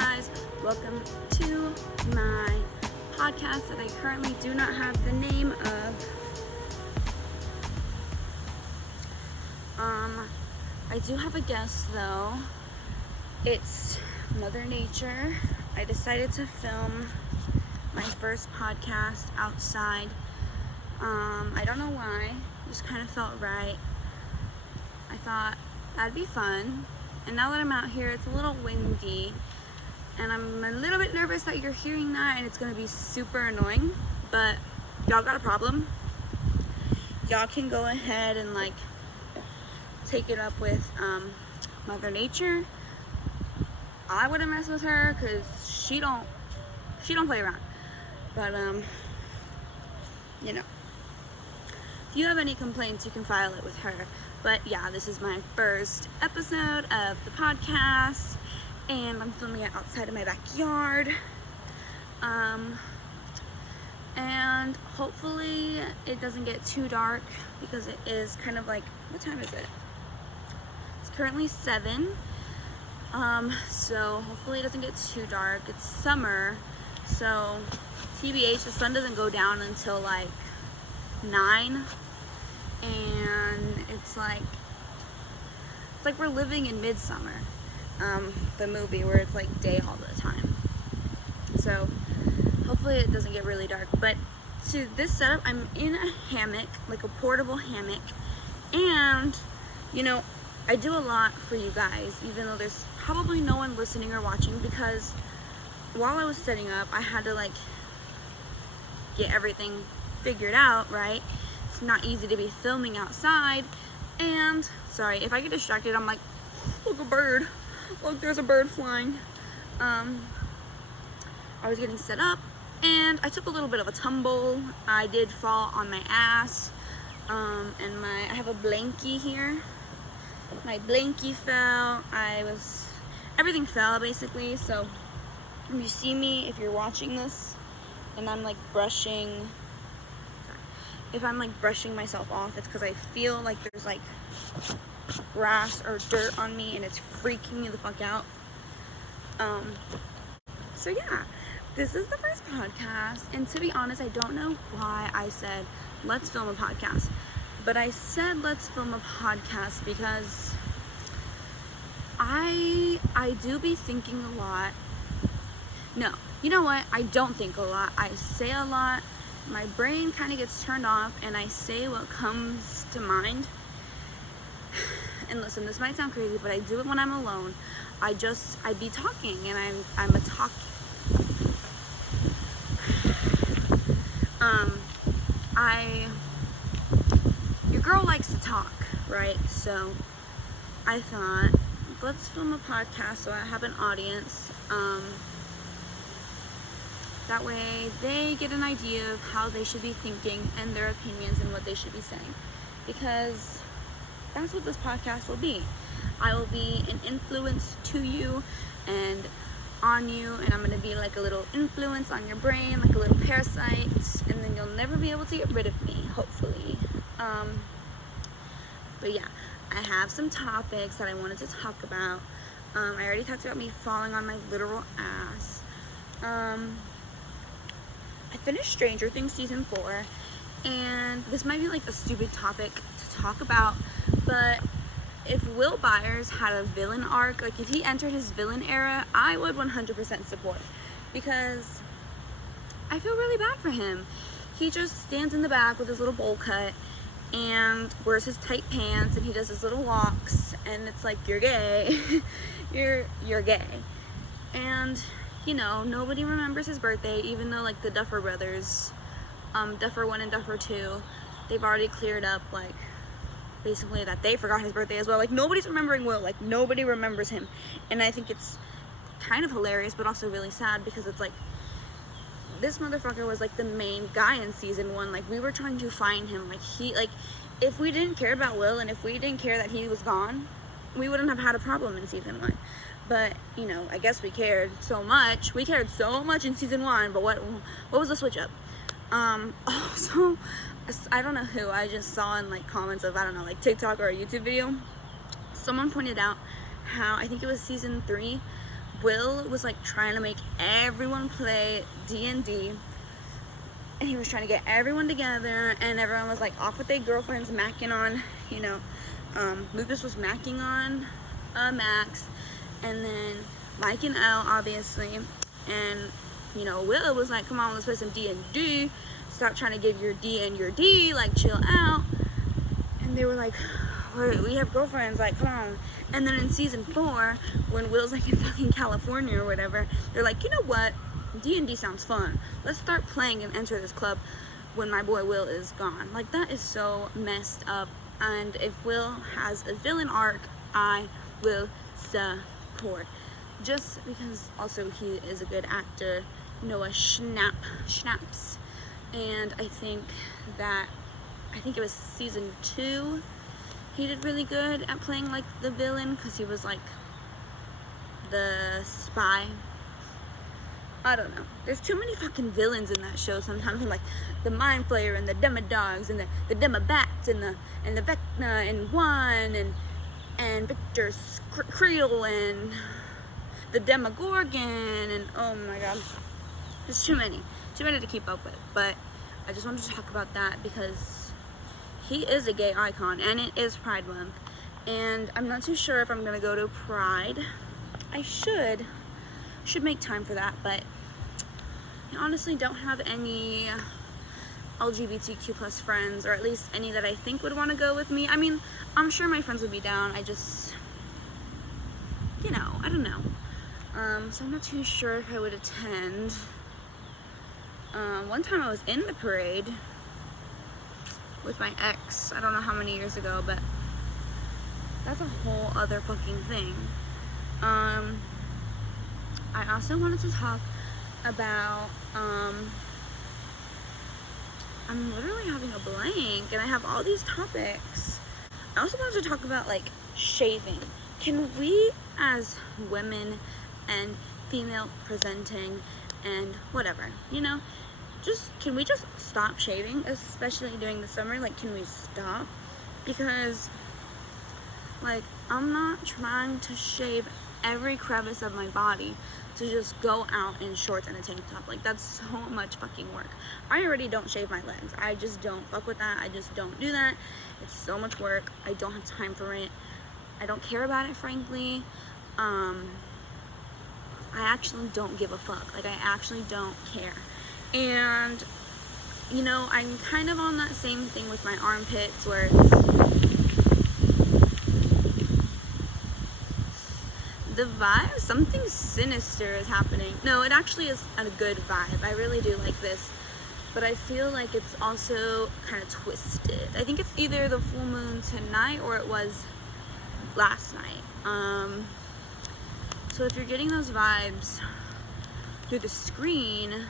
guys, welcome to my podcast that I currently do not have the name of. I do have a guest though. It's Mother Nature. I decided to film my first podcast outside. I don't know why, just kind of felt right. I thought that'd be fun. And now that I'm out here, it's a little windy, and I'm a little bit nervous that you're hearing that and it's gonna be super annoying, but y'all got a problem, y'all can go ahead and like take it up with Mother Nature. I wouldn't mess with her because she don't play around. But you know, if you have any complaints, you can file it with her. But yeah, this is my first episode of the podcast, and I'm filming it outside of my backyard. And hopefully it doesn't get too dark because it is kind of like, what time is it? It's currently 7. So hopefully it doesn't get too dark. It's summer, so TBH, the sun doesn't go down until like 9. And it's like we're living in Midsummer, the movie where it's like day all the time. So hopefully it doesn't get really dark. But to this setup, I'm in a hammock, like a portable hammock, and you know, I do a lot for you guys, even though there's probably no one listening or watching, because while I was setting up, I had to like get everything figured out, right? It's not easy to be filming outside. And sorry if I get distracted, I'm like, look, a bird, look, there's a bird flying. I was getting set up and I took a little bit of a tumble. I did fall on my ass, and I have a blankie here. My blankie fell. Everything fell basically. So if you see me, if you're watching this and I'm like brushing myself off, it's because I feel like there's like grass or dirt on me and it's freaking me the fuck out. So yeah, this is the first podcast, and to be honest, I don't know why I said let's film a podcast, but I said let's film a podcast because I do be thinking a lot. No, you know what? I don't think a lot. I say a lot. My brain kind of gets turned off and I say what comes to mind. And listen, this might sound crazy, but I do it when I'm alone. I be talking, and I'm a talk. Your girl likes to talk, right? So I thought, let's film a podcast so I have an audience. That way they get an idea of how they should be thinking and their opinions and what they should be saying. Because that's what this podcast will be. I will be an influence to you and on you, and I'm going to be like a little influence on your brain, like a little parasite, and then you'll never be able to get rid of me, hopefully. But yeah, I have some topics that I wanted to talk about. I already talked about me falling on my literal ass. I finished Stranger Things season 4, and this might be like a stupid topic to talk about, but if Will Byers had a villain arc, like if he entered his villain era, I would 100% support, because I feel really bad for him. He just stands in the back with his little bowl cut and wears his tight pants, and he does his little walks, and it's like, you're gay. you're gay. And you know, nobody remembers his birthday, even though like the Duffer brothers, Duffer 1 and Duffer 2, they've already cleared up like basically that they forgot his birthday as well. Like nobody's remembering Will, like nobody remembers him. And I think it's kind of hilarious, but also really sad, because it's like this motherfucker was like the main guy in season 1. Like we were trying to find him. Like if we didn't care about Will and if we didn't care that he was gone, we wouldn't have had a problem in season 1. But, you know, I guess we cared so much. We cared so much in season 1, but what was the switch up? Also, I don't know who, I just saw in like comments of, I don't know, like TikTok or a YouTube video, someone pointed out how, I think it was season 3, Will was like trying to make everyone play D&D, and he was trying to get everyone together, and everyone was like off with their girlfriends macking on, you know, Lucas was macking on Max, and then Mike and Elle, obviously, and, you know, Will was like, come on, let's play some D&D, stop trying to give your D and your D, like, chill out. And they were like, we have girlfriends, like, come on. And then in season 4, when Will's like in fucking California or whatever, they're like, you know what, D&D sounds fun, let's start playing and enter this club when my boy Will is gone. Like, that is so messed up. And if Will has a villain arc, I will support, just because also he is a good actor, Noah Schnaps. And I think it was season 2, he did really good at playing like the villain, because he was like the spy. I don't know, there's too many fucking villains in that show sometimes. I'm like the Mind Flayer and the Demodogs and the Demobats and the Vecna and One and Victor Creel and the Demogorgon, and oh my god, there's too many to keep up with. But I just wanted to talk about that because he is a gay icon, and it is Pride Month, and I'm not too sure if I'm gonna go to Pride. I should make time for that, but I honestly don't have any LGBTQ plus friends, or at least any that I think would want to go with me. I mean, I'm sure my friends would be down. I just, you know, I don't know. So I'm not too sure if I would attend. One time I was in the parade with my ex, I don't know how many years ago, but that's a whole other fucking thing. I also wanted to talk about, I'm literally having a blank, and I have all these topics. I also wanted to talk about, like, shaving. Can we, as women and female presenting and whatever, you know, can we just stop shaving, especially during the summer? Like, can we stop? Because, like, I'm not trying to shave every crevice of my body to just go out in shorts and a tank top. Like, that's so much fucking work. I already don't shave my legs. I just don't fuck with that. I just don't do that. It's so much work. I don't have time for it. I don't care about it, frankly. I actually don't give a fuck. Like, I actually don't care. And, you know, I'm kind of on that same thing with my armpits, where it's the vibe, something sinister is happening. No, it actually is a good vibe. I really do like this, but I feel like it's also kind of twisted. I think it's either the full moon tonight or it was last night. So if you're getting those vibes through the screen,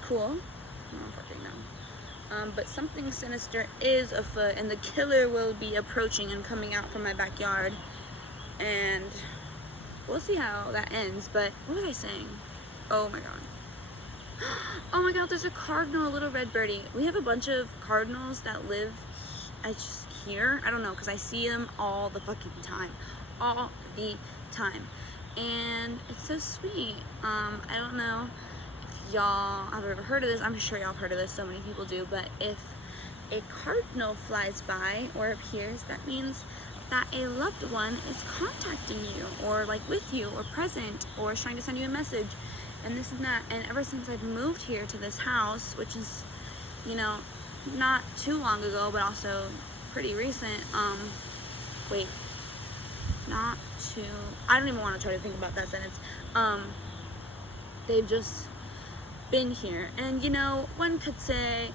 cool. I don't fucking know. But something sinister is afoot, and the killer will be approaching and coming out from my backyard, and we'll see how that ends. But what was I saying? Oh my god. Oh my god, there's a cardinal, a little red birdie. We have a bunch of cardinals that live here. I don't know, because I see them all the fucking time. All the time. And it's so sweet. I don't know if y'all have ever heard of this. I'm sure y'all have heard of this. So many people do. But if a cardinal flies by or appears, that means that a loved one is contacting you, or like with you, or present, or is trying to send you a message, and this and that. And ever since I've moved here to this house, which is, you know, not too long ago, but also pretty recent, I don't even want to try to think about that sentence. They've just been here, and you know, one could say,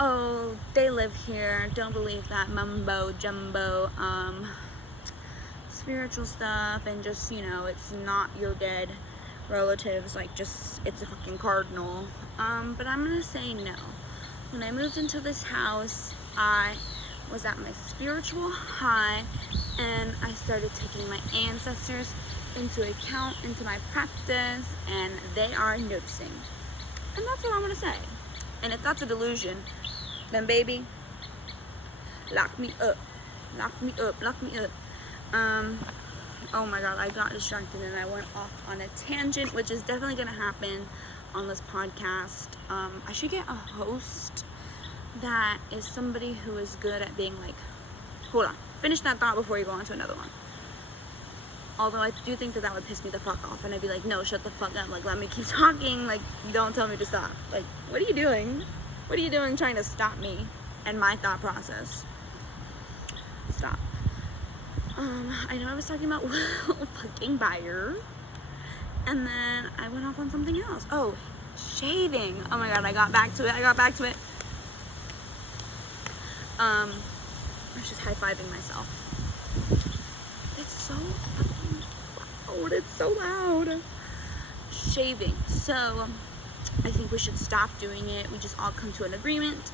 oh, they live here, don't believe that mumbo jumbo spiritual stuff, and just, you know, it's not your dead relatives, like, just, it's a fucking cardinal. But I'm gonna say no. When I moved into this house, I was at my spiritual high, and I started taking my ancestors into account, into my practice, and they are noticing. And that's what I'm gonna say. And if that's a delusion, then baby, lock me up. Lock me up, lock me up. oh my god, I got distracted and I went off on a tangent, which is definitely gonna happen on this podcast. I should get a host that is somebody who is good at being like, hold on, finish that thought before you go on to another one. Although I do think that that would piss me the fuck off, and I'd be like, no, shut the fuck up, like, let me keep talking, like, don't tell me to stop. Like, what are you doing? What are you doing trying to stop me and my thought process? Stop. I know I was talking about fucking Buyer, and then I went off on something else. Oh, shaving. Oh my god, I got back to it. I was just high-fiving myself. It's so fucking loud. It's so loud. Shaving. So, I think we should stop doing it. We just all come to an agreement.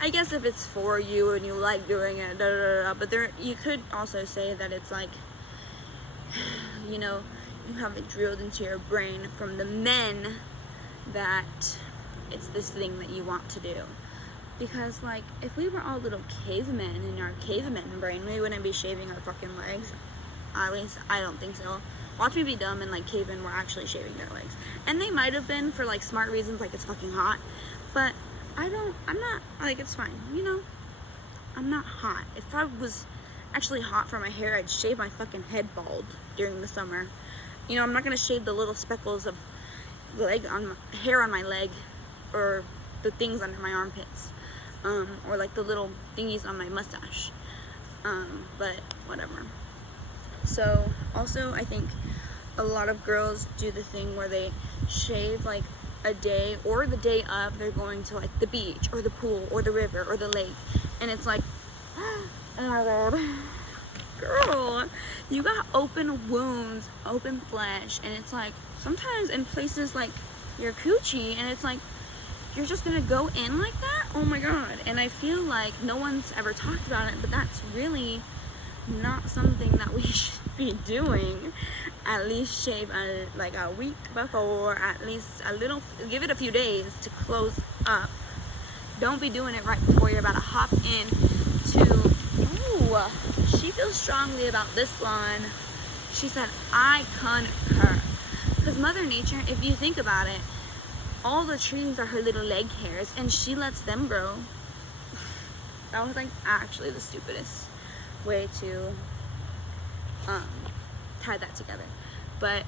I guess if it's for you and you like doing it, but you could also say that it's like, you know, you have it drilled into your brain from the men that it's this thing that you want to do. Because, like, if we were all little cavemen in our caveman brain, we wouldn't be shaving our fucking legs. At least, I don't think so. Watch me be dumb and, like, cavemen were actually shaving their legs. And they might have been for, like, smart reasons, like it's fucking hot. But I'm not, like, it's fine, you know? I'm not hot. If I was actually hot for my hair, I'd shave my fucking head bald during the summer. You know, I'm not gonna shave the little speckles of hair on my leg, or the things under my armpits, or like the little thingies on my mustache, but whatever. So, also, I think a lot of girls do the thing where they shave, like, a day or the day of they're going to, like, the beach or the pool or the river or the lake, and it's like, oh my god, girl, you got open wounds, open flesh, and it's like, sometimes in places like your coochie, and it's like, you're just gonna go in like that? Oh my god. And I feel like no one's ever talked about it, but that's really not something that we should be doing. At least shave like a week before, at least a little, give it a few days to close up. Don't be doing it right before you're about to hop in to, ooh, she feels strongly about this one. She said, I concur. Because Mother Nature, if you think about it, all the trees are her little leg hairs, and she lets them grow. That was, like, actually the stupidest way to tie that together. But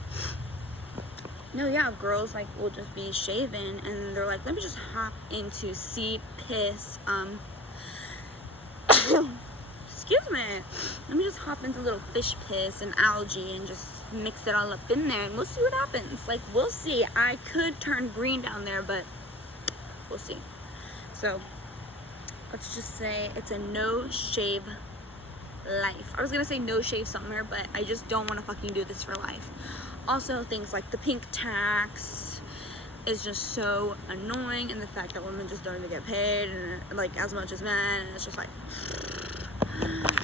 no, yeah, girls, like, will just be shaven, and they're like, let me just hop into sea piss, excuse me, let me just hop into little fish piss and algae and just mix it all up in there, and we'll see what happens. Like, we'll see. I could turn green down there, but we'll see. So, let's just say it's a no shave life. I was gonna say no shave summer, but I just don't want to fucking do this for life. Also, things like the pink tax is just so annoying, and the fact that women just don't even get paid, and, like, as much as men, and it's just like,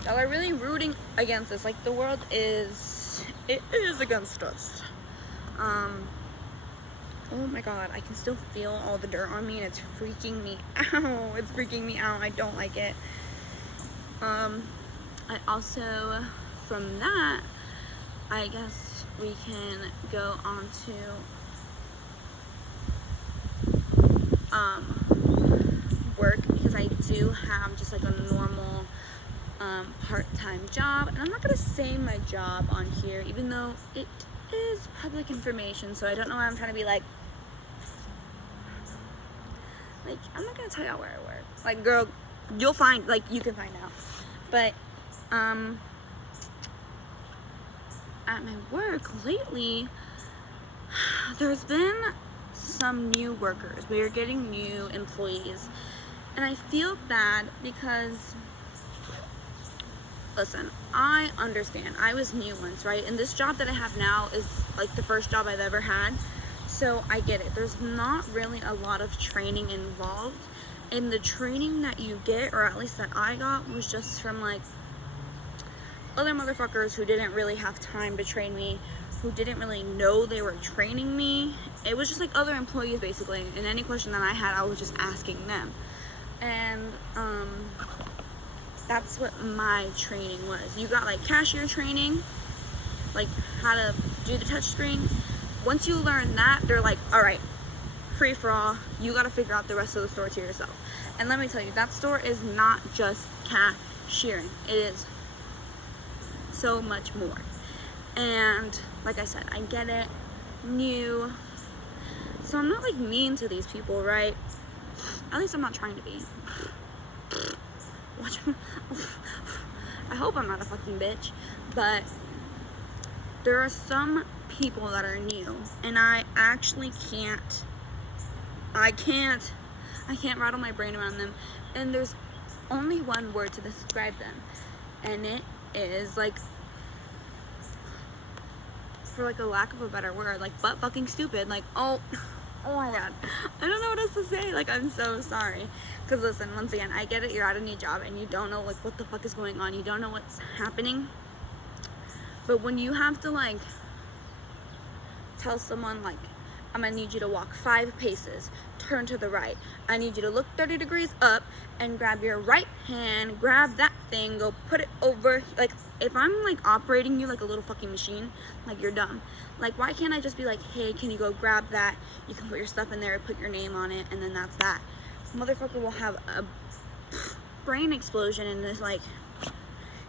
y'all are really rooting against this. Like, the world is, it is against us. Oh my god, I can still feel all the dirt on me, and it's freaking me out. It's freaking me out. I don't like it. I also, from that, I guess we can go on to work, because I do have just like a normal part-time job, and I'm not gonna say my job on here, even though it is public information, so I don't know why I'm trying to be like, I'm not gonna tell y'all where I work. Like, girl, you'll find, like, you can find out. But at my work lately, there's been some new workers. We are getting new employees, and I feel bad because, listen, I understand. I was new once, right? And this job that I have now is like the first job I've ever had. So I get it. There's not really a lot of training involved. And the training that you get, or at least that I got, was just from like other motherfuckers who didn't really have time to train me, who didn't really know they were training me. It was just like other employees basically. And any question that I had, I was just asking them. And That's what my training was. You got like cashier training, like how to do the touch screen. Once you learn that, they're like, all right, free for all. You got to figure out the rest of the store to yourself. And let me tell you, that store is not just cashiering. It is so much more. And like I said, I get it, new. So I'm not like mean to these people, right? At least I'm not trying to be. I hope I'm not a fucking bitch, but there are some people that are new, and I actually can't rattle my brain around them, and there's only one word to describe them, and it is like, for like a lack of a better word, like butt fucking stupid. Like, oh my god, I don't know what else to say. Like, I'm so sorry. Because listen, once again, I get it, you're at a new job and you don't know like what the fuck is going on, you don't know what's happening. But when you have to like tell someone like, I'm gonna need you to walk 5 paces, turn to the right, I need you to look 30 degrees up and grab your right hand, grab that thing, go put it over, like, if I'm like operating you like a little fucking machine, like, you're dumb. Like, why can't I just be like, hey, can you go grab that, you can put your stuff in there, put your name on it, and then that's that. Motherfucker will have a brain explosion and is like,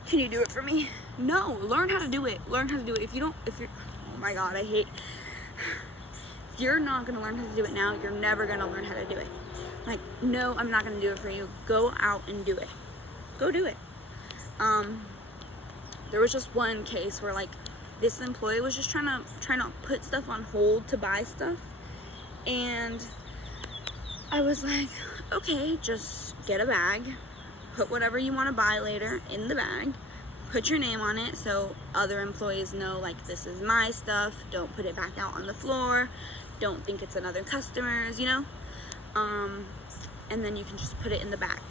can you do it for me? No, learn how to do it. Learn how to do it. If you're, oh my god, if you're not gonna learn how to do it now, you're never gonna learn how to do it. Like, no, I'm not gonna do it for you. Go out and do it. Go do it. There was just one case where like this employee was just trying to put stuff on hold to buy stuff, and I was like, okay, just get a bag, put whatever you want to buy later in the bag, put your name on it so other employees know, like, this is my stuff, don't put it back out on the floor, don't think it's another customer's, you know, and then you can just put it in the back.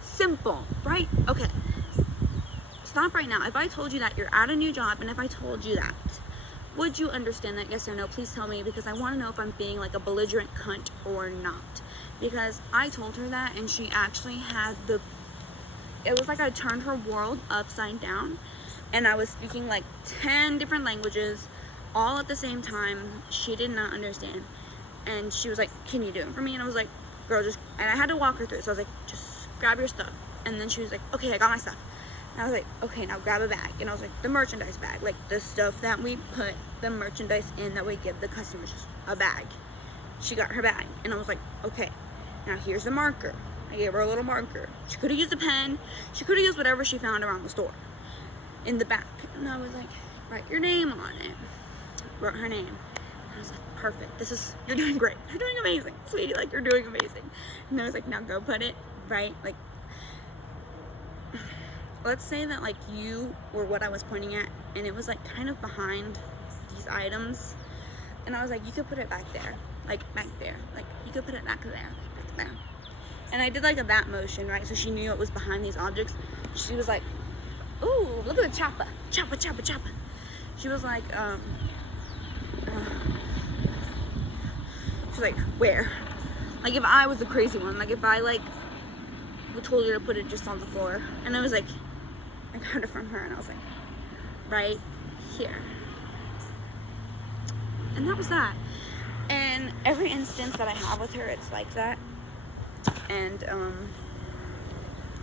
Simple, right? Okay, stop right now. If I told you that you're at a new job, and if I told you that, would you understand that? Yes or no? Please tell me, because I want to know if I'm being like a belligerent cunt or not. Because I told her that, and she actually had it was like I turned her world upside down, and I was speaking like 10 different languages all at the same time. She did not understand, and she was like, can you do it for me? And I was like, girl, just, and I had to walk her through it. So I was like, just grab your stuff. And then she was like, okay, I got my stuff. And I was like, okay, now grab a bag. And I was like, the merchandise bag, like the stuff that we put the merchandise in that we give the customers, just a bag. She got her bag, and I was like, okay, now here's the marker. I gave her a little marker. She could have used a pen. She could have used whatever she found around the store in the back. And I was like, write your name on it. Wrote her name. And I was like, perfect. You're doing great. You're doing amazing, sweetie. Like, you're doing amazing. And I was like, now go put it right, like, let's say that like you were what I was pointing at, and it was like kind of behind these items, and I was like, you could put it back there, like back there, like you could put it back there, back there. And I did like a bat motion, right? So she knew it was behind these objects. She was like, ooh, look at the choppa, choppa, choppa, choppa. She was like, she's like, where? Like, if I was the crazy one, like if I like told her to put it just on the floor, and I was like, I got it from her, and I was like, right here. And that was that. And every instance that I have with her, it's like that. And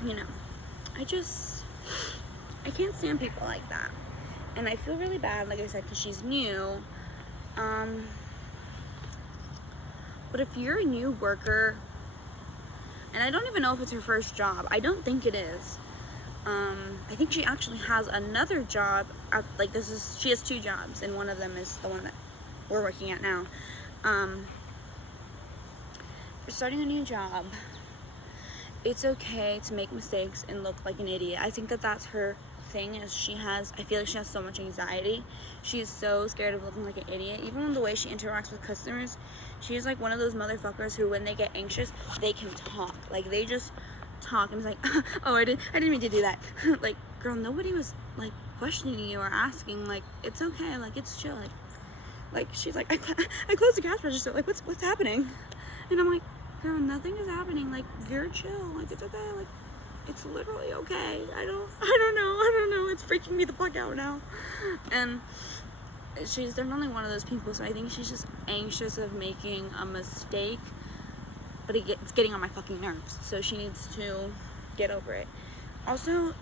you know, I can't stand people like that, and I feel really bad, like I said, because she's new. But if you're a new worker, and I don't even know if it's her first job, I don't think it is. I think she actually has another job, like she has 2 jobs, and one of them is the one that we're working at now. You're starting a new job. It's okay to make mistakes and look like an idiot. I think that that's her thing, is I feel like she has so much anxiety. She's so scared of looking like an idiot. Even the way she interacts with customers, she's like one of those motherfuckers who, when they get anxious, they can talk. Like, they just talk, and it's like, oh, I didn't mean to do that. Like, girl, nobody was like questioning you or asking. Like, it's okay, like, it's chill. Like she's like, I closed the cash register, like, what's happening? And I'm like, girl, nothing is happening, like, you're chill, like, it's okay, like, it's literally okay. I don't know. It's freaking me the fuck out now. And she's definitely one of those people, so I think she's just anxious of making a mistake, but it's getting on my fucking nerves, so she needs to get over it. Also,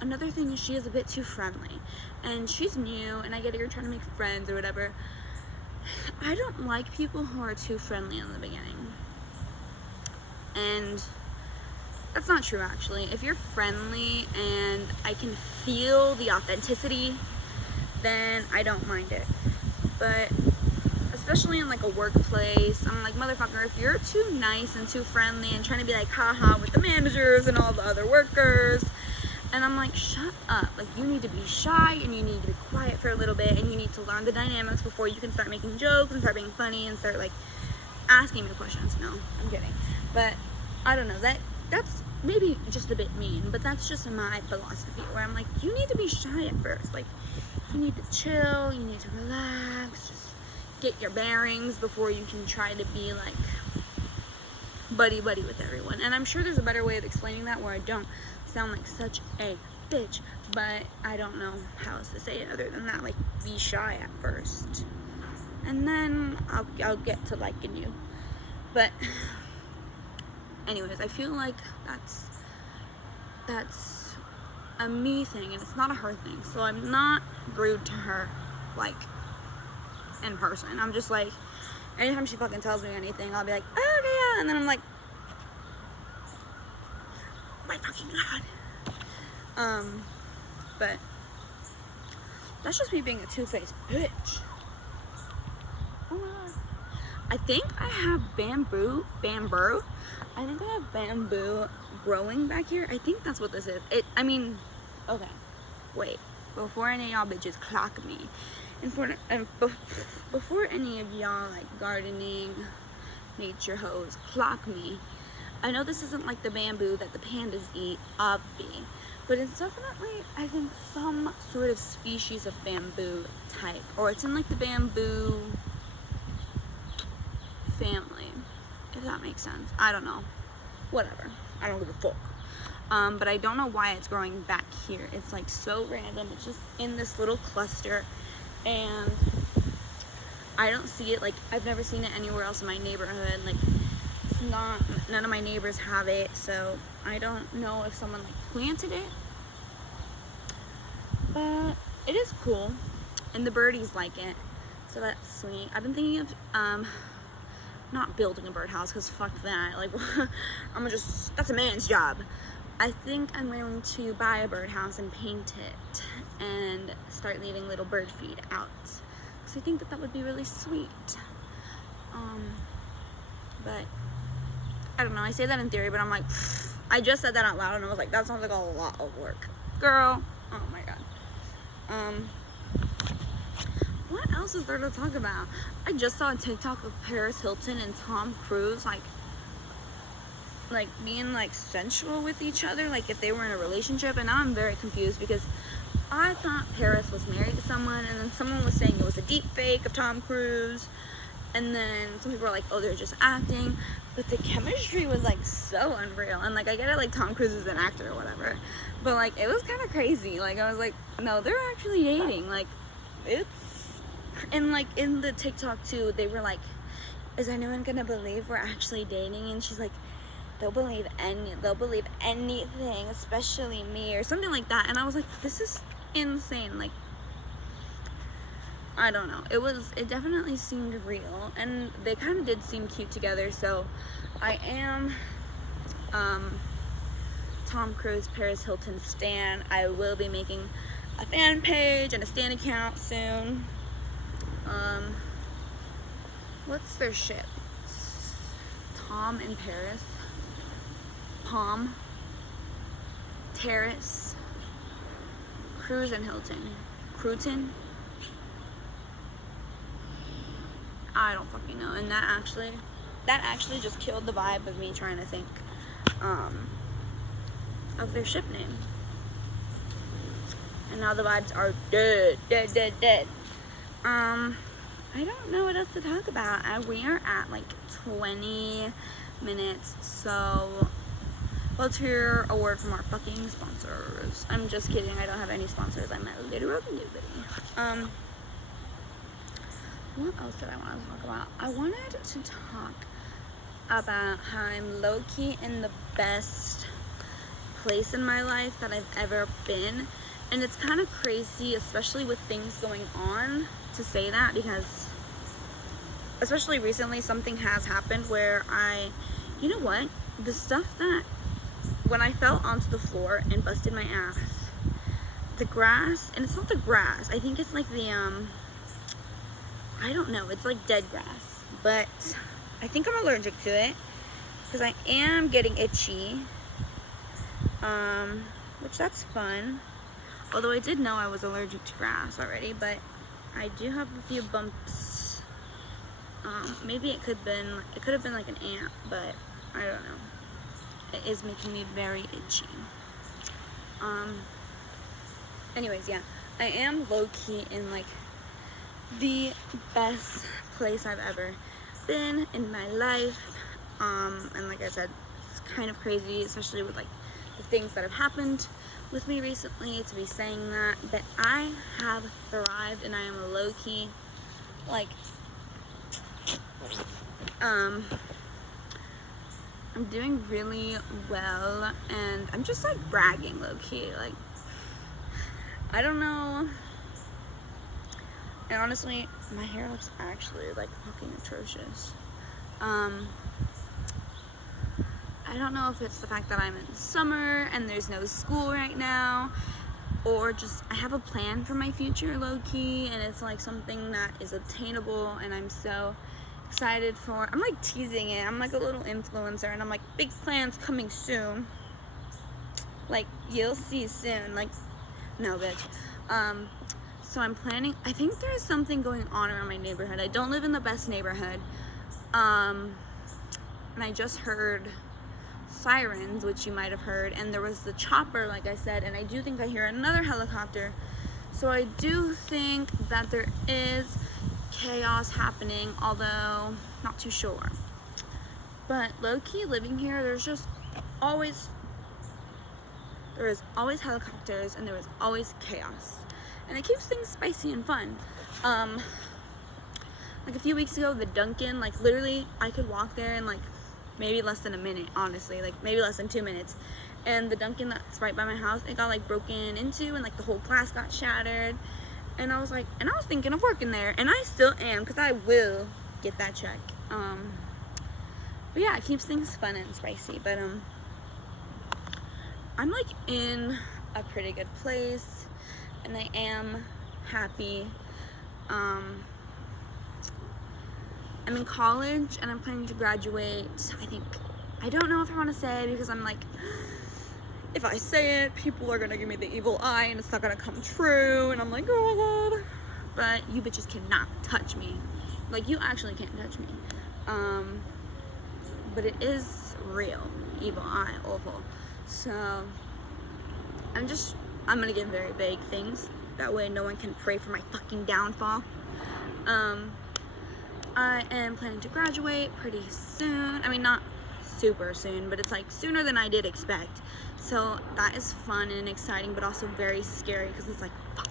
another thing is she is a bit too friendly, and she's new, and I get it, you're trying to make friends or whatever. I don't like people who are too friendly in the beginning, and that's not true, actually. If you're friendly and I can feel the authenticity, then I don't mind it. But especially in like a workplace, I'm like, motherfucker, if you're too nice and too friendly and trying to be like haha with the managers and all the other workers, and I'm like, shut up. Like, you need to be shy and you need to be quiet for a little bit, and you need to learn the dynamics before you can start making jokes and start being funny and start like asking me questions. No, I'm kidding. But I don't know, that's maybe just a bit mean, but that's just my philosophy, where I'm like, you need to be shy at first. Like, you need to chill, you need to relax, just get your bearings before you can try to be like buddy with everyone. And I'm sure there's a better way of explaining that where I don't sound like such a bitch, but I don't know how else to say it other than that. Like, be shy at first, and then I'll get to liking you. But anyways, I feel like that's a me thing, and it's not a her thing. So I'm not rude to her, like, in person. I'm just like, anytime she fucking tells me anything, I'll be like, oh, okay, yeah, and then I'm like, oh my fucking god. But that's just me being a two-faced bitch. Oh my god. I think I have bamboo. I think I have bamboo growing back here. I think that's what this is. Okay, wait. Before any of y'all bitches clock me, before any of y'all like gardening nature hoes clock me, I know this isn't like the bamboo that the pandas eat, obvi, but it's definitely, I think, some sort of species of bamboo type, or it's in like the bamboo family, if that makes sense. I don't know. Whatever. I don't give a fuck. But I don't know why it's growing back here. It's like so random. It's just in this little cluster, and I don't see it. Like, I've never seen it anywhere else in my neighborhood. Like, it's not, none of my neighbors have it, so I don't know if someone like planted it. But it is cool, and the birdies like it, so that's sweet. I've been thinking of not building a birdhouse, because fuck that. Like, that's a man's job. I think I'm going to buy a birdhouse and paint it and start leaving little bird feed out, because I think that would be really sweet. But I don't know, I say that in theory, but I'm like, I just said that out loud and I was like, that sounds like a lot of work, girl. Oh my god. What else is there to talk about? I just saw a TikTok of Paris Hilton and Tom Cruise like being like sensual with each other, like if they were in a relationship, and now I'm very confused, because I thought Paris was married to someone, and then someone was saying it was a deep fake of Tom Cruise, and then some people were like, oh, they're just acting, but the chemistry was like so unreal. And like, I get it, like Tom Cruise is an actor or whatever, but like it was kind of crazy. Like, I was like, no, they're actually dating. Like, and like in the TikTok too, they were like, is anyone gonna believe we're actually dating? And she's like, they'll believe anything, especially me, or something like that. And I was like, this is insane. Like, I don't know, it definitely seemed real, and they kind of did seem cute together. So I am Tom Cruise, Paris Hilton stan. I will be making a fan page and a stan account soon. What's their ship? Tom and Paris, Palm, Terrace, Cruise and Hilton, Cruton. I don't fucking know. And that actually just killed the vibe of me trying to think of their ship name. And now the vibes are dead. I don't know what else to talk about. We are at like 20 minutes, so let's hear a word from our fucking sponsors. I'm just kidding, I don't have any sponsors. I'm a literal nobody. What else did I want to talk about? I wanted to talk about how I'm low-key in the best place in my life that I've ever been. And it's kind of crazy, especially with things going on, to say that, because especially recently something has happened where you know what? The stuff that, when I fell onto the floor and busted my ass, the grass, and it's not the grass, I think it's like the, I don't know, it's like dead grass, but I think I'm allergic to it, because I am getting itchy, which that's fun, although I did know I was allergic to grass already, but I do have a few bumps. Maybe it could have been like an ant, but I don't know. It is making me very itchy. Anyways, yeah, I am low-key in like the best place I've ever been in my life. And like I said, it's kind of crazy, especially with like the things that have happened with me recently, to be saying that, but I have thrived and I am a low-key, like, I'm doing really well, and I'm just like bragging low-key, like, I don't know, and honestly, my hair looks actually like fucking atrocious. I don't know if it's the fact that I'm in summer and there's no school right now, or just I have a plan for my future low-key, and it's like something that is obtainable, and I'm so excited for. I'm like teasing it. I'm like a little influencer, and I'm like, big plans coming soon. Like, you'll see soon. Like, no, bitch. So I'm planning. I think there's something going on around my neighborhood. I don't live in the best neighborhood. And I just heard sirens, which you might have heard, and there was the chopper, like I said, and I do think I hear another helicopter. So I do think that there is chaos happening, although not too sure. But low-key living here, there is always helicopters, and there is always chaos, and it keeps things spicy and fun. Like a few weeks ago, the Dunkin', like literally I could walk there in like maybe less than a minute, honestly, like maybe less than 2 minutes, and the Dunkin' that's right by my house, it got like broken into, and like the whole glass got shattered, and I was thinking of working there, and I still am, because I will get that check. But yeah, it keeps things fun and spicy. But I'm like in a pretty good place, and I am happy. I'm in college, and I'm planning to graduate. I don't know if I want to say, because I'm like, if I say it, people are gonna give me the evil eye, and it's not gonna come true, and I'm like, oh my god. But you bitches cannot touch me. Like, you actually can't touch me. But it is real. Evil eye, awful. So, I'm gonna get very vague things. That way no one can pray for my fucking downfall. I am planning to graduate pretty soon. I mean, not super soon, but it's like sooner than I did expect. So that is fun and exciting, but also very scary, because it's like, fuck,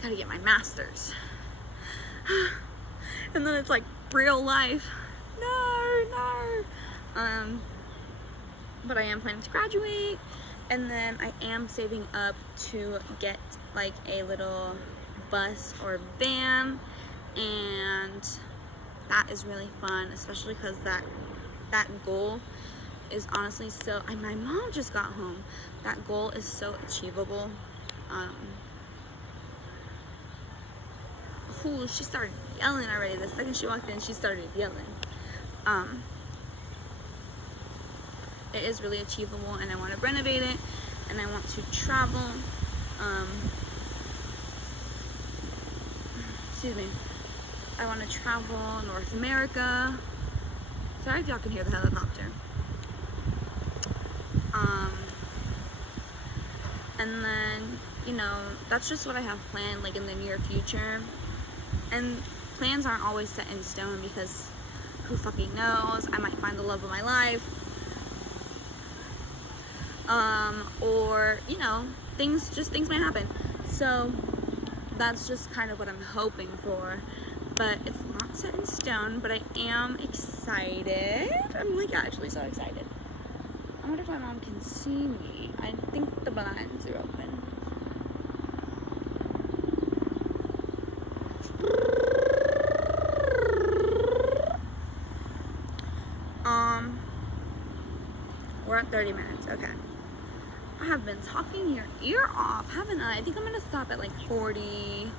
gotta get my master's. And then it's like real life. No. But I am planning to graduate, and then I am saving up to get like a little bus or van, and that is really fun, especially because that goal is honestly so, my mom just got home. That goal is so achievable. She started yelling already. The second she walked in, she started yelling. It is really achievable, and I want to renovate it, and I want to travel. Excuse me. I want to travel North America. Sorry if y'all can hear the helicopter. And then, that's just what I have planned, like in the near future. And plans aren't always set in stone, because who fucking knows? I might find the love of my life. or, you know, things might happen. So that's just kind of what I'm hoping for, but it's not set in stone. But I am excited. I'm like actually so excited. I wonder if my mom can see me. I think the blinds are open. We're at 30 minutes. Okay. I have been talking your ear off, haven't I? I think I'm gonna stop at like 40.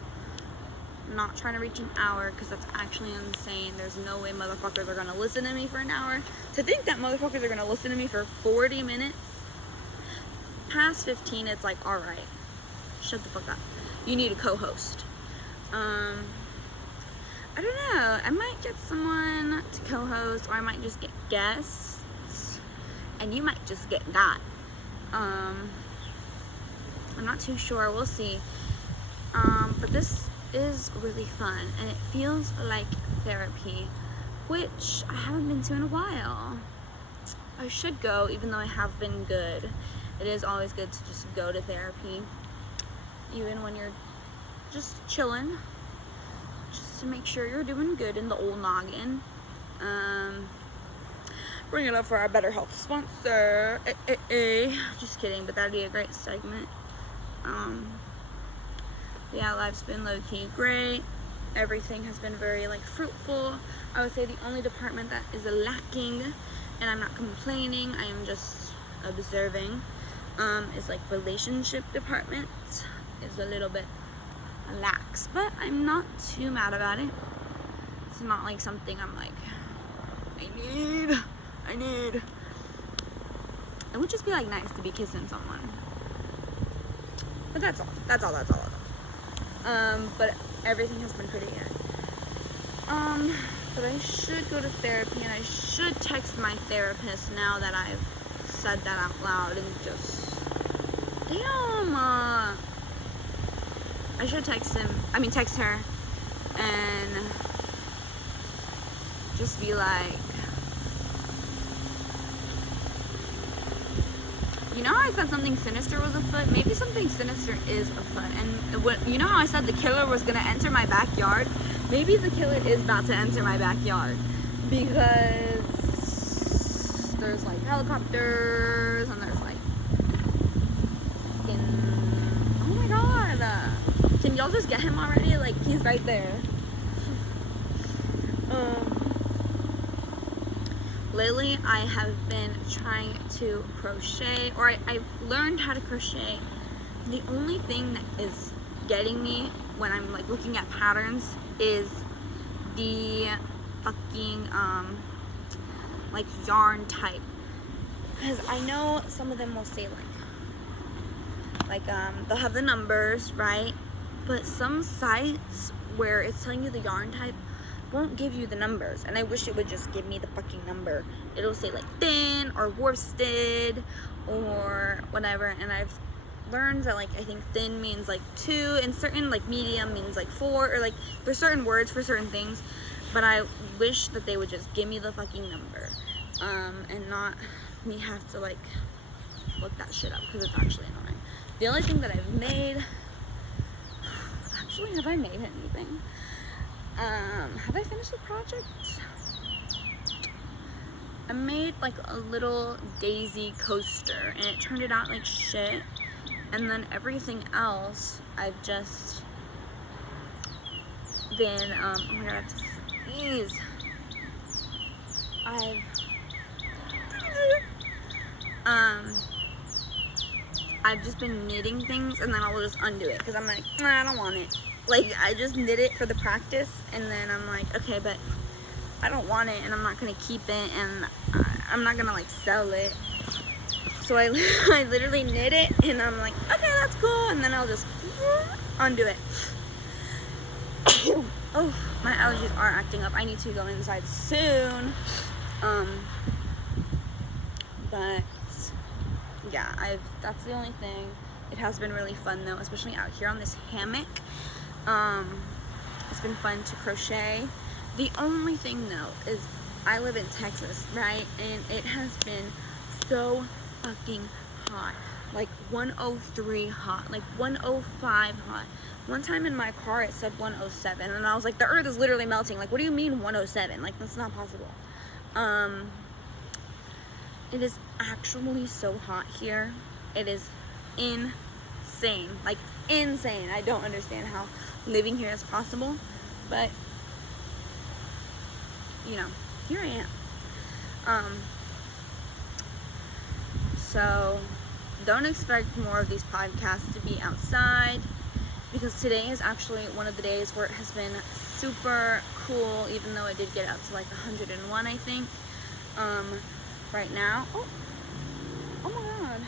I'm not trying to reach an hour because that's actually insane. There's no way motherfuckers are gonna listen to me for an hour. To think that motherfuckers are gonna listen to me for 40 minutes. Past 15, it's like, all right, shut the fuck up. You need a co-host. I don't know. I might get someone to co-host, or I might just get guests. And you might just get that. I'm not too sure. We'll see. But this is really fun, and it feels like therapy, which I haven't been to in a while. I should go, even though I have been good. It is always good to just go to therapy, even when you're just chilling, just to make sure you're doing good in the old noggin. Bring it up for our Better Health sponsor. Just kidding, but that'd be a great segment. Yeah, life's been low-key great. Everything has been very like fruitful. I would say the only department that is lacking, and I'm not complaining, I am just observing, is like relationship department is a little bit lax, but I'm not too mad about it. It's not like something I'm like, I need. It would just be like nice to be kissing someone. But that's all. But everything has been pretty good. But I should go to therapy, and I should text my therapist now that I've said that out loud, and just damn. I should text her, and just be like, you know how I said something sinister was afoot? Maybe something sinister is afoot. And you know how I said the killer was gonna enter my backyard? Maybe the killer is about to enter my backyard, because there's like helicopters, and there's like oh my god, can y'all just get him already? Like, he's right there. Lately, I have been trying to crochet, or I've learned how to crochet. The only thing that is getting me when I'm like looking at patterns is the fucking like yarn type, because I know some of them will say like they'll have the numbers, right? But some sites where it's telling you the yarn type won't give you the numbers, and I wish it would just give me the fucking number. It'll say like thin or worsted or whatever, and I've learned that like I think thin means like 2, and certain like medium means like 4, or like there's certain words for certain things, but I wish that they would just give me the fucking number, and not me have to like look that shit up, because it's actually annoying. The only thing that I've made, actually, have I made anything? Have I finished the project? I made like a little daisy coaster, and it turned it out like shit. And then everything else, I've just been, oh my god, I have to sneeze. I've just been knitting things, and then I'll just undo it, because I'm like, nah, I don't want it. Like, I just knit it for the practice, and then I'm like, okay, but I don't want it, and I'm not gonna keep it, and I'm not gonna like sell it. So I literally knit it, and I'm like, okay, that's cool, and then I'll just undo it. Oh, my allergies are acting up. I need to go inside soon. But yeah, that's the only thing. It has been really fun though, especially out here on this hammock. It's been fun to crochet. The only thing though is I live in Texas, right? And it has been so fucking hot, like 103 hot, like 105 hot. One time in my car it said 107, and I was like, the earth is literally melting. Like, what do you mean 107? Like, that's not possible. It is actually so hot here. It is insane, like insane. I don't understand how living here is possible, but you know, here I am. So don't expect more of these podcasts to be outside, because today is actually one of the days where it has been super cool, even though it did get up to like 101, I think. Right now, oh my god,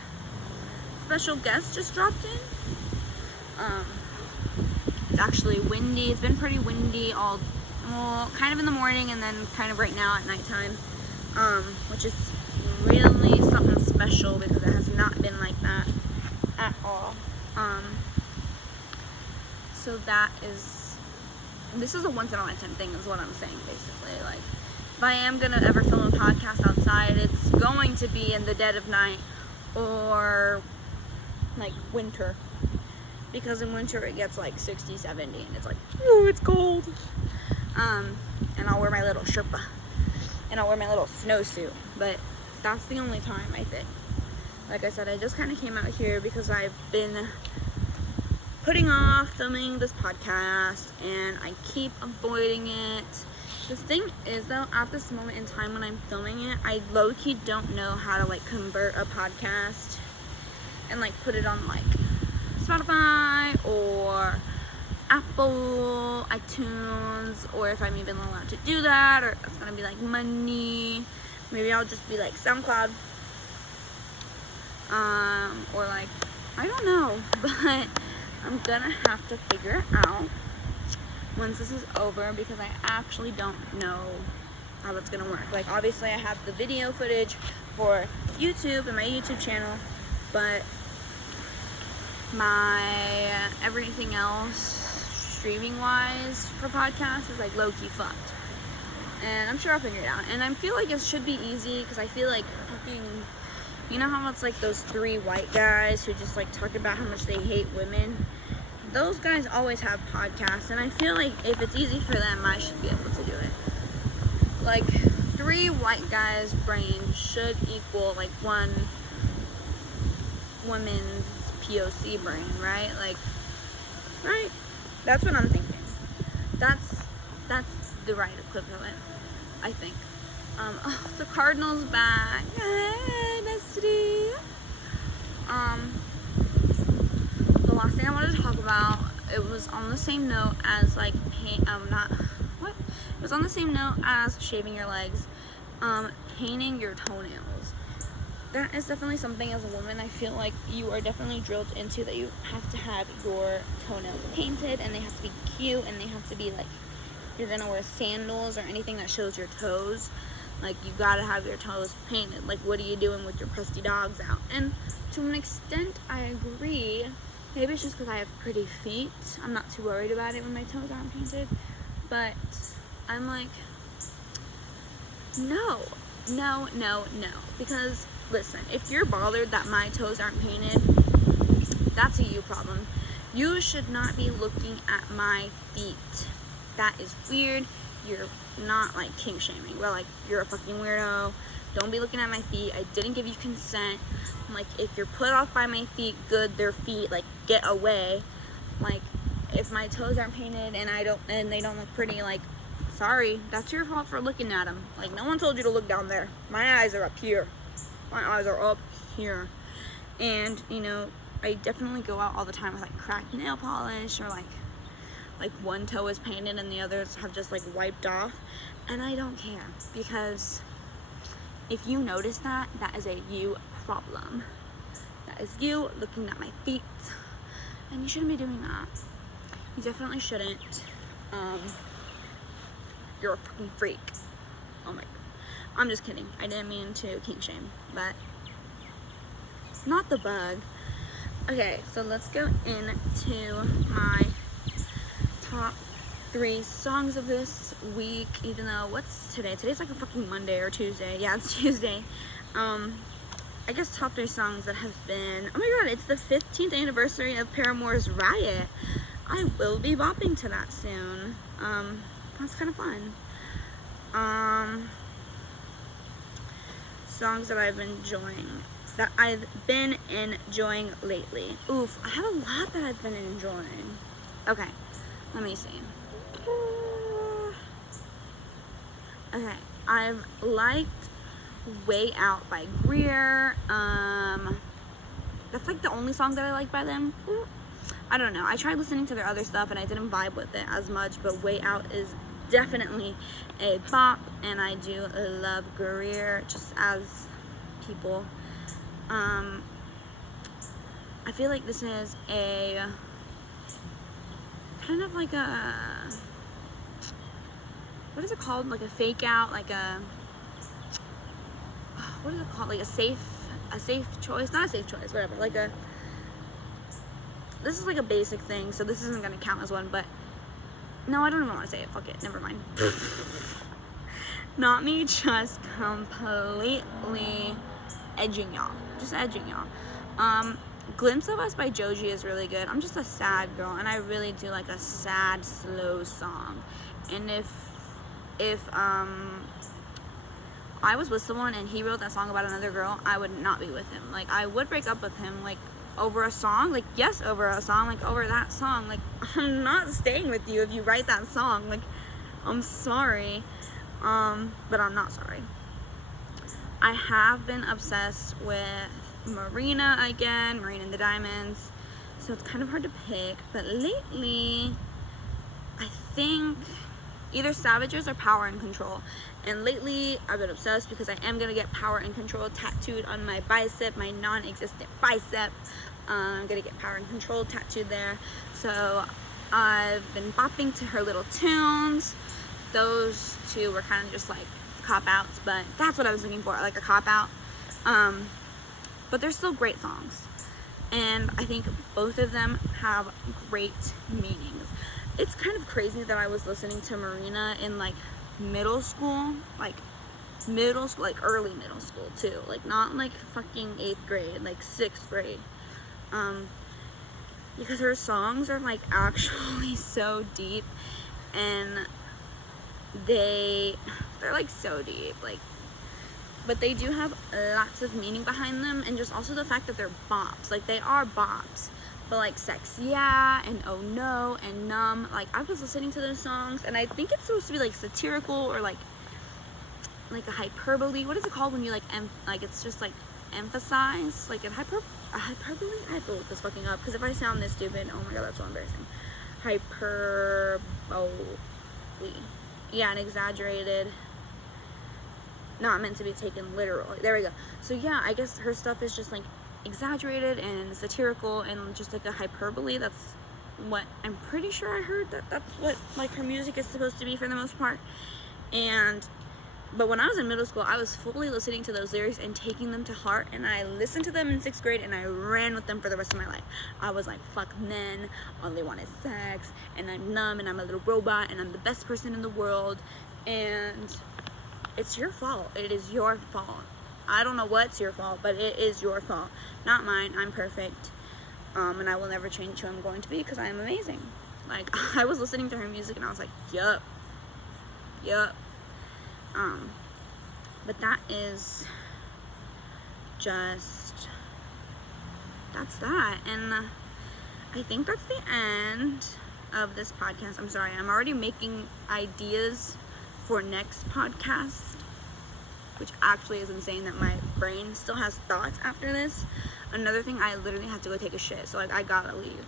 special guest just dropped in. It's actually windy. It's been pretty windy kind of in the morning, and then kind of right now at nighttime, which is really something special, because it has not been like that at all. So this is a once in a lifetime thing, is what I'm saying, basically. Like, if I am gonna ever film a podcast outside, it's going to be in the dead of night or like winter, because in winter it gets like 60, 70, and it's like, ooh, it's cold. And I'll wear my little Sherpa, and I'll wear my little snowsuit, but that's the only time, I think. Like I said, I just kind of came out here because I've been putting off filming this podcast, and I keep avoiding it. The thing is, though, at this moment in time when I'm filming it, I low-key don't know how to like convert a podcast and like put it on like Spotify or Apple, iTunes, or if I'm even allowed to do that, or it's gonna be like money. Maybe I'll just be like SoundCloud, or like, I don't know, but I'm gonna have to figure it out once this is over, because I actually don't know how that's gonna work. Like, obviously I have the video footage for YouTube and my YouTube channel, but my everything else streaming wise for podcasts is like low-key fucked, and I'm sure I'll figure it out. And I feel like it should be easy, because I feel like fucking, you know how it's like those 3 white guys who just like talk about how much they hate women? Those guys always have podcasts, and I feel like if it's easy for them, I should be able to do it. Like, 3 white guys' brain should equal like 1 woman's POC brain, right? Like, right? That's what I'm thinking. That's the right equivalent, I think. Oh, the Cardinals back. Hey, bestie. The last thing I wanted to talk about, it was on the same note as like It was on the same note as shaving your legs, painting your toenails. That is definitely something, as a woman, I feel like you are definitely drilled into, that you have to have your toenails painted, and they have to be cute, and they have to be like, if you're gonna wear sandals or anything that shows your toes, like, you gotta have your toes painted. Like, what are you doing with your crusty dogs out? And to an extent, I agree. Maybe it's just because I have pretty feet. I'm not too worried about it when my toes aren't painted. But I'm like, no. Because, listen, if you're bothered that my toes aren't painted, that's a you problem. You should not be looking at my feet. That is weird. You're not like kink shaming. Well, like, you're a fucking weirdo. Don't be looking at my feet. I didn't give you consent. Like, if you're put off by my feet, good, they're feet. Like, get away. Like, if my toes aren't painted and they don't look pretty, like, sorry, that's your fault for looking at them. Like, no one told you to look down there. My eyes are up here. My eyes are up here. And, you know, I definitely go out all the time with like cracked nail polish, or like one toe is painted and the others have just like wiped off, and I don't care, because if you notice that is a you problem. That is you looking at my feet, and you shouldn't be doing that. You definitely shouldn't. You're a fucking freak. Oh my god. I'm just kidding. I didn't mean to kink shame, but not the bug. Okay, so let's go into my top 3 songs of this week, even though, what's today? Today's like a fucking Monday or Tuesday. Yeah, it's Tuesday. I guess top 3 songs that have been, oh my god, it's the 15th anniversary of Paramore's Riot. I will be bopping to that soon. That's kind of fun. Songs that I've been enjoying lately. Oof, I have a lot that I've been enjoying. Okay, let me see. Okay, I've liked Way Out by Greer. That's like the only song that I like by them. I don't know. I tried listening to their other stuff and I didn't vibe with it as much, but Way Out is definitely a bop, and I do love Greer just as people. I feel like this is a kind of like a, what is it called? Like a fake out, like a, what is it called? Like a safe choice, not a safe choice, whatever. Like a, this is like a basic thing, so this isn't gonna count as one, but no, I don't even want to say it. Fuck it, never mind. Not me, just completely edging y'all. Just edging y'all. Glimpse of Us by Joji is really good. I'm just a sad girl, and I really do like a sad, slow song. And if I was with someone and he wrote that song about another girl, I would not be with him. Like, I would break up with him, like, over a song. Like, yes, over a song, like, over that song. Like, I'm not staying with you if you write that song. Like, I'm sorry, but I'm not sorry. I have been obsessed with Marina again, Marina and the Diamonds, so it's kind of hard to pick, but lately, I think either Savages or Power and Control. And lately, I've been obsessed because I am going to get Power and Control tattooed on my bicep, my non-existent bicep. I'm going to get Power and Control tattooed there. So I've been bopping to her little tunes. Those two were kind of just like cop-outs, but that's what I was looking for, like a cop-out. But they're still great songs. And I think both of them have great meanings. It's kind of crazy that I was listening to Marina in like middle school, like early middle school too, like not like fucking 8th grade, like 6th grade, because her songs are like actually so deep, and they're like so deep, like, but they do have lots of meaning behind them, and just also the fact that they're bops, like they are bops. But like Sex Yeah and Oh No and Numb, like I was listening to those songs, and I think it's supposed to be like satirical or like a hyperbole. What is it called when you like it's just like emphasize, like a hyperbole? I have to look this fucking up, because if I sound this stupid, oh my god, that's so embarrassing. Hyperbole. Yeah, an exaggerated, not meant to be taken literally. There we go. So yeah, I guess her stuff is just like exaggerated and satirical and just like a hyperbole. That's what I'm pretty sure I heard, that's what like her music is supposed to be for the most part. But when I was in middle school, I was fully listening to those lyrics and taking them to heart, and I listened to them in 6th grade and I ran with them for the rest of my life. I was like, fuck men, all they want is sex, and I'm numb, and I'm a little robot, and I'm the best person in the world, and it's your fault. It is your fault. I don't know what's your fault, but it is your fault, not mine. I'm perfect, and I will never change who I'm going to be, because I am amazing. Like, I was listening to her music and I was like, yup. But that is just, that's that, and I think that's the end of this podcast. I'm sorry, I'm already making ideas for next podcast, which actually is insane that my brain still has thoughts after this. Another thing, I literally have to go take a shit, so like I gotta leave.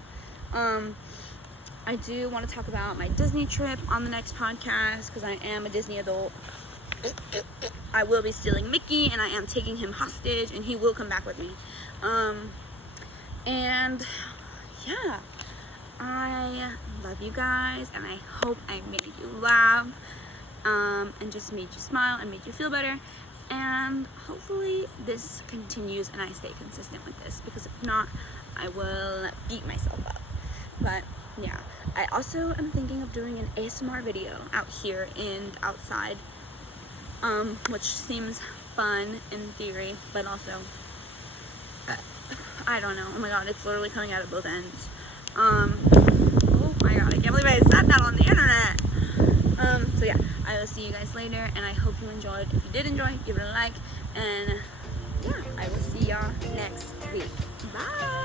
I do want to talk about my Disney trip on the next podcast, because I am a Disney adult. I will be stealing Mickey, and I am taking him hostage, and he will come back with me. And yeah, I love you guys, and I hope I made you laugh, and just made you smile and made you feel better. And hopefully this continues and I stay consistent with this, because if not, I will beat myself up. But yeah, I also am thinking of doing an ASMR video out here and outside, which seems fun in theory, but also I don't know. Oh my god, it's literally coming out of both ends. Oh my god, I can't believe I said that on the internet. So yeah, I will see you guys later, and I hope you enjoyed. If you did enjoy, give it a like, and yeah, I will see y'all next week. Bye.